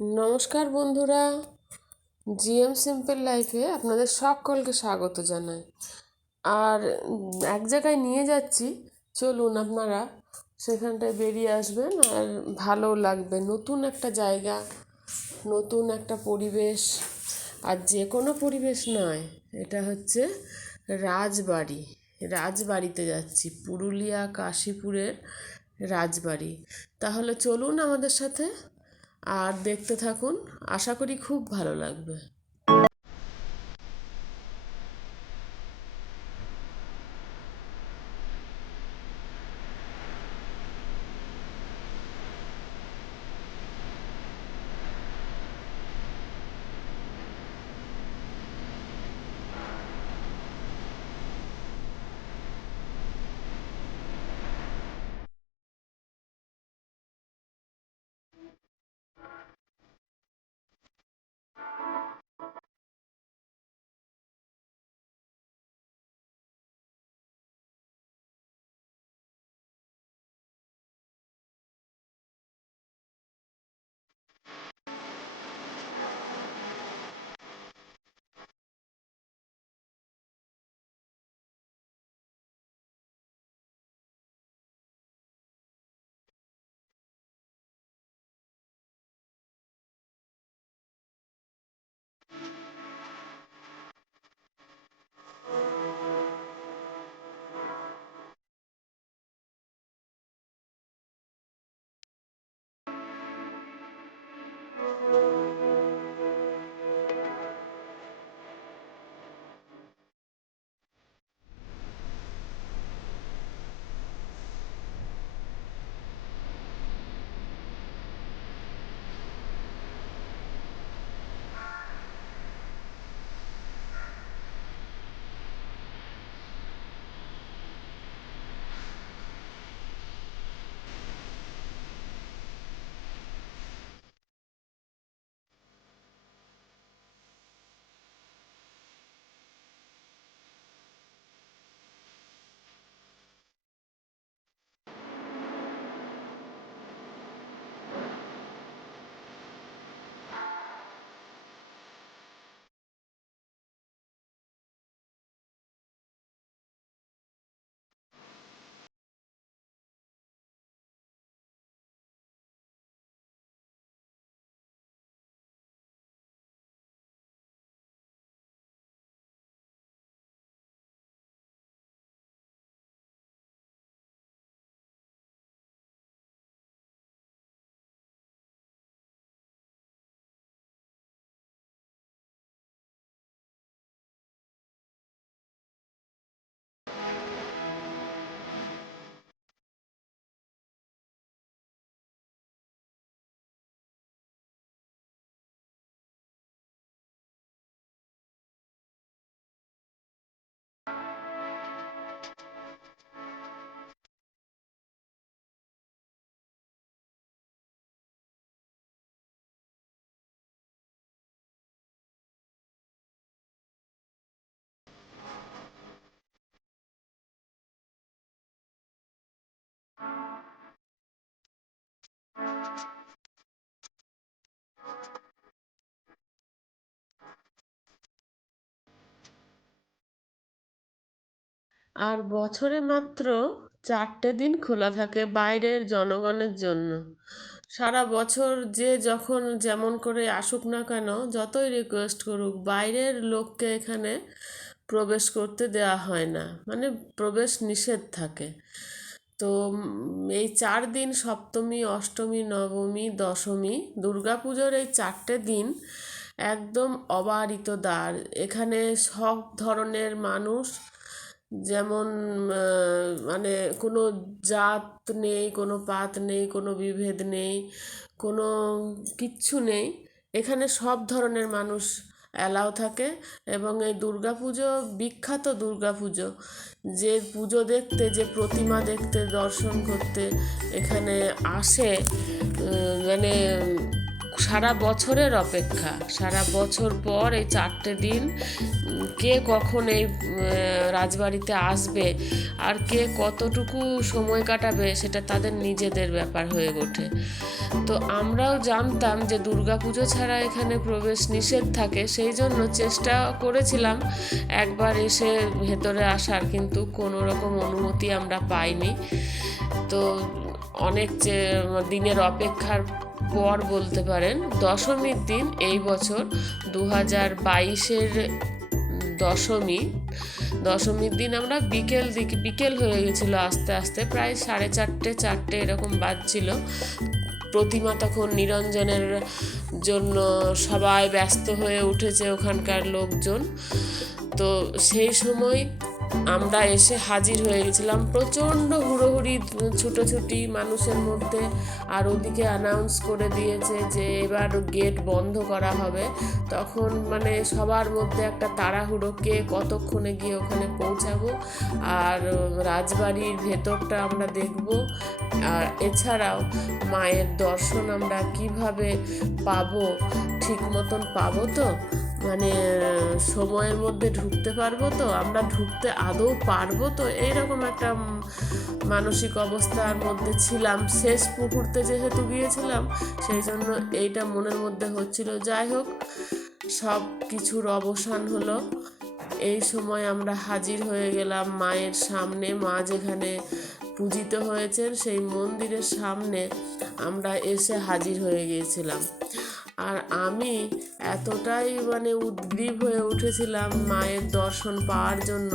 নমস্কার বন্ধুরা, GM simple লাইফে আপনাদের সকলকে স্বাগত জানাই। আর এক জায়গায় নিয়ে যাচ্ছি, চলুন আপনারা সেখানটায় বেরিয়ে আসবেন আর ভালো লাগবে। নতুন একটা জায়গা, নতুন একটা পরিবেশ, আর যে কোনো পরিবেশ নয়, এটা হচ্ছে রাজবাড়ি। রাজবাড়িতে যাচ্ছি, পুরুলিয়া কাশীপুরের রাজবাড়ি। তাহলে চলুন আমাদের সাথে আর দেখতে থাকুন, আশা করি খুব ভালো লাগবে। আর বছরে মাত্র 4টে দিন খোলা থাকে বাইরের জনগণের জন্য। সারা বছর যে যখন যেমন করে আসুক না কেন, যতই রিকোয়েস্ট করুক, বাইরের লোককে এখানে প্রবেশ করতে দেওয়া হয় না, মানে প্রবেশ নিষেধ থাকে। তো এই 4 দিন, সপ্তমী অষ্টমী নবমী দশমী, দুর্গাপুজোর এই 4টে দিন একদম অবারিত দ্বার। এখানে সব ধরনের মানুষ, যেমন মানে কোনো জাত নেই, কোনো পাত নেই, কোনো বিভেদ নেই, কোনো কিচ্ছু নেই। এখানে সব ধরনের মানুষ অ্যালাউ থাকে। এবং এই দুর্গাপুজো, বিখ্যাত দুর্গাপুজো, যে পুজো দেখতে, যে প্রতিমা দেখতে, দর্শন করতে এখানে আসে, মানে সারা বছরের অপেক্ষা, সারা বছর পর এই 4টে দিন কে কখন এই রাজবাড়িতে আসবে আর কে কতটুকু সময় কাটাবে সেটা তাদের নিজেদের ব্যাপার হয়ে ওঠে। তো আমরাও জানতাম যে দুর্গাপুজো ছাড়া এখানে প্রবেশ নিষেধ থাকে, সেই জন্য চেষ্টা করেছিলাম একবার এসে ভেতরে আসার, কিন্তু কোনো রকম অনুমতি আমরা পাইনি। তো অনেক দিনের অপেক্ষার পর বলতে পারেন দশমীর দিন এই বছর 2022-এর দশমীর দিন আমরা বিকেল হয়ে গেছিলো আস্তে আস্তে, প্রায় 4:30 এরকম বাজছিল। প্রতিমা তখন নিরঞ্জনের জন্য সবাই ব্যস্ত হয়ে উঠেছে ওখানকার লোকজন। তো সেই সময় আমরা এসে হাজির হয়ে গেছিলাম, প্রচণ্ড হুড়োহুড়ি ছুটোছুটি মানুষের মধ্যে। আর ওদিকে অ্যানাউন্স করে দিয়েছে যে এবার গেট বন্ধ করা হবে। তখন মানে সবার মধ্যে একটা তাড়াহুড়ো, কে কতক্ষণে গিয়ে ওখানে পৌঁছাবো আর রাজবাড়ির ভেতরটা আমরা দেখব, আর এছাড়াও মায়ের দর্শন আমরা কিভাবে পাবো, ঠিক মতন পাবো তো, মানে সময়ের মধ্যে ঢুকতে পারবো তো, আমরা ঢুকতে আদৌ পারবো তো, এইরকম একটা মানসিক অবস্থার মধ্যে ছিলাম। শেষ মুহূর্তে যেহেতু গিয়েছিলাম সেই জন্য এইটা মনের মধ্যে হচ্ছিল। যাই হোক, সব কিছুর অবসান হলো। এই সময় আমরা হাজির হয়ে গেলাম মায়ের সামনে। মা যেখানে পূজিত হয়েছেন সেই মন্দিরের সামনে আমরা এসে হাজির হয়ে গিয়েছিলাম। আর আমি এতটাই মানে উদ্গ্রীব হয়ে উঠেছিলাম মায়ের দর্শন পাওয়ার জন্য।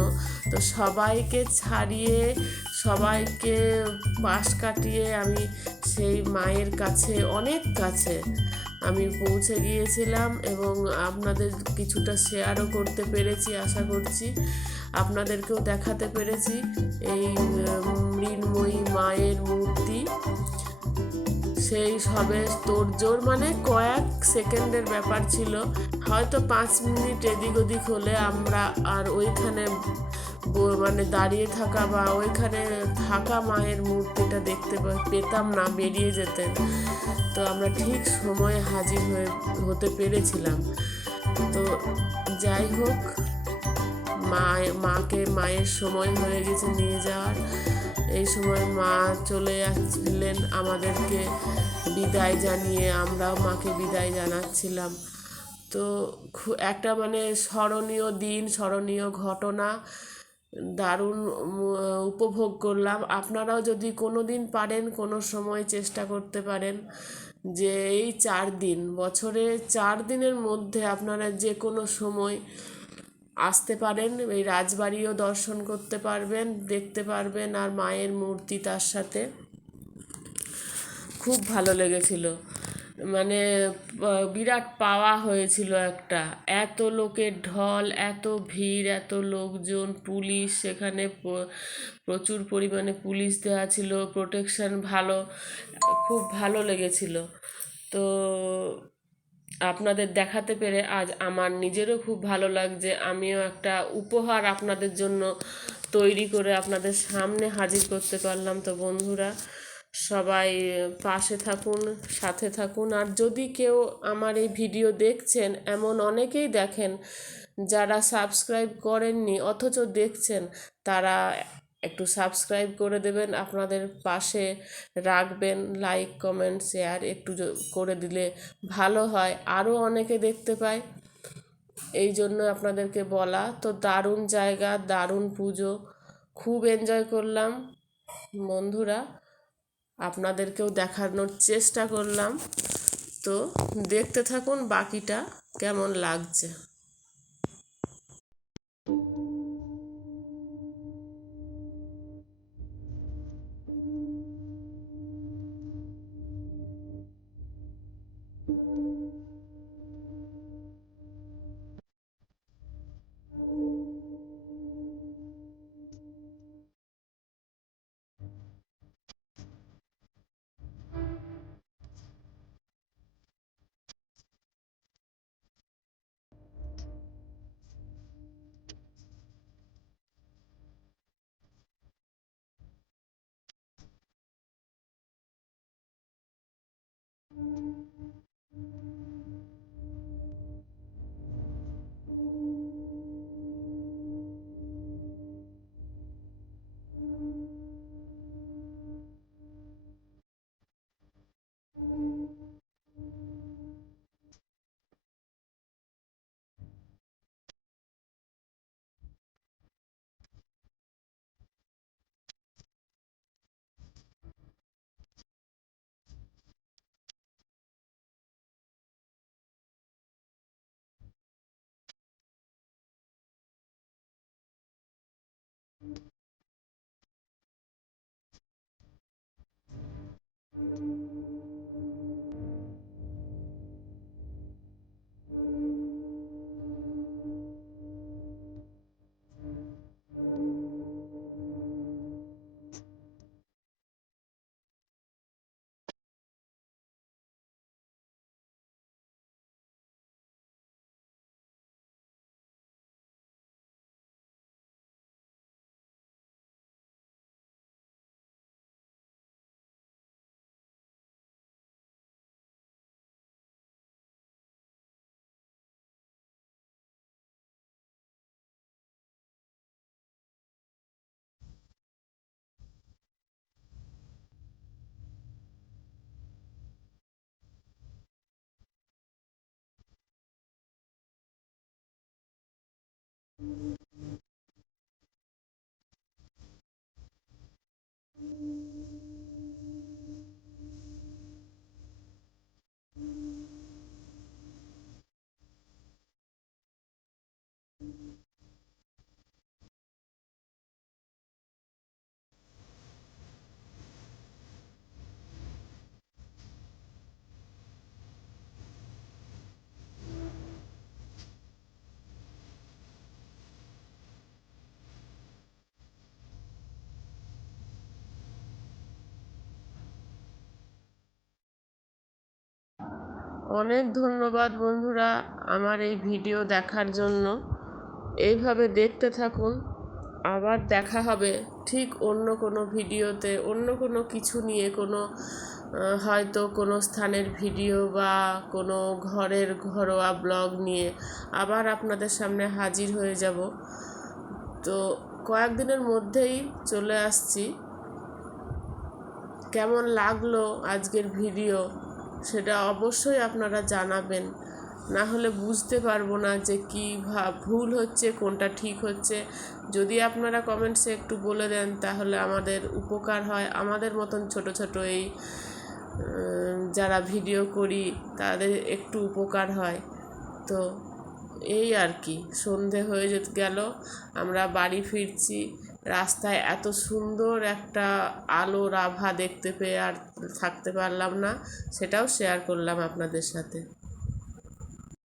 তো সবাইকে ছাড়িয়ে, সবাইকে পাশ কাটিয়ে আমি সেই মায়ের কাছে, অনেক কাছে আমি পৌঁছে গিয়েছিলাম এবং আপনাদের কিছুটা শেয়ারও করতে পেরেছি। আশা করছি আপনাদেরকেও দেখাতে পেরেছি এই মৃন্ময়ী মায়ের মূর্তি। সেই সবে তোড়জোড়, মানে কয়েক সেকেন্ডের ব্যাপার ছিল, হয়তো 5 মিনিট এদিক ওদিক হলে আমরা আর ওইখানে মানে দাঁড়িয়ে থাকা বা ওইখানে থাকা মায়ের মূর্তিটা দেখতে পেতাম না, বেরিয়ে যেতেন। তো আমরা ঠিক সময়ে হাজির হতে পেরেছিলাম। তো যাই হোক, মায়ের সময় হয়ে গেছে নিয়ে যাওয়ার। এই সময় মা চলে যাচ্ছিলেন আমাদেরকে বিদায় জানিয়ে, আমরাও মাকে বিদায় জানাচ্ছিলাম। তো একটা মানে স্মরণীয় দিন, স্মরণীয় ঘটনা দারুণ উপভোগ করলাম। আপনারাও যদি কোনো দিন পারেন, কোনো সময় চেষ্টা করতে পারেন যে এই 4 দিন, বছরে 4 দিনের মধ্যে আপনারা যে কোনো সময় আসতে পারেন, এই রাজবাড়িও দর্শন করতে পারবেন, দেখতে পারবেন, আর মায়ের মূর্তি তার সাথে। খুব ভালো লেগেছিল, মানে বিরাট পাওয়া হয়েছিল একটা। এত লোকের ঢল, এত ভিড়, এত লোকজন, পুলিশ সেখানে প্রচুর পরিমাণে পুলিশ দেওয়া ছিল, প্রোটেকশন ভালো, খুব ভালো লেগেছিল। তো আপনাদের দেখাতে পেরে আজ আমার নিজেরও খুব ভালো লাগছে। আমিও একটা উপহার আপনাদের জন্য তৈরি করে আপনাদের সামনে হাজির করতে পারলাম। তো বন্ধুরা, সবাই পাশে থাকুন, সাথে থাকুন। আর যদি কেউ আমার এই ভিডিও দেখছেন, এমন অনেকেই দেখেন যারা সাবস্ক্রাইব করেননি অথচ দেখছেন, তারা একটু সাবস্ক্রাইব করে দেবেন, আপনাদের পাশে রাখবেন। লাইক, কমেন্ট, শেয়ার একটু করে দিলে ভালো হয়, আরও অনেকে দেখতে পায়, এই জন্য আপনাদেরকে বলা। তো দারুণ জায়গা, দারুণ পুজো, খুব এনজয় করলাম বন্ধুরা। আপনাদেরকেও দেখানোর চেষ্টা করলাম। তো দেখতে থাকুন বাকিটা কেমন লাগছে। অনেক ধন্যবাদ বন্ধুরা আমার এই ভিডিও দেখার জন্য। এইভাবে দেখতে থাকুন। আবার দেখা হবে ঠিক অন্য কোনো ভিডিওতে, অন্য কোনো কিছু নিয়ে, কোনো হয়তো কোনো স্থানের ভিডিও বা কোনো ঘরের ঘরোয়া ব্লগ নিয়ে আবার আপনাদের সামনে হাজির হয়ে যাব। তো কয়েকদিনের মধ্যেই চলে আসছি। কেমন লাগলো আজকের ভিডিও সেটা অবশ্যই আপনারা জানাবেন, না হলে বুঝতে পারবো না যে কী ভুল হচ্ছে, কোনটা ঠিক হচ্ছে। যদি আপনারা কমেন্টসে একটু বলে দেন তাহলে আমাদের উপকার হয়, আমাদের মতন ছোট ছোট এই যারা ভিডিও করি তাদের একটু উপকার হয়। তো এই আর কি, সন্ধে হয়ে গেল, আমরা বাড়ি ফিরছি। রাস্তায় এত সুন্দর একটা আলোর আভা দেখতে পেয়ে আর থাকতে পারলাম না, সেটাও শেয়ার করলাম আপনাদের সাথে।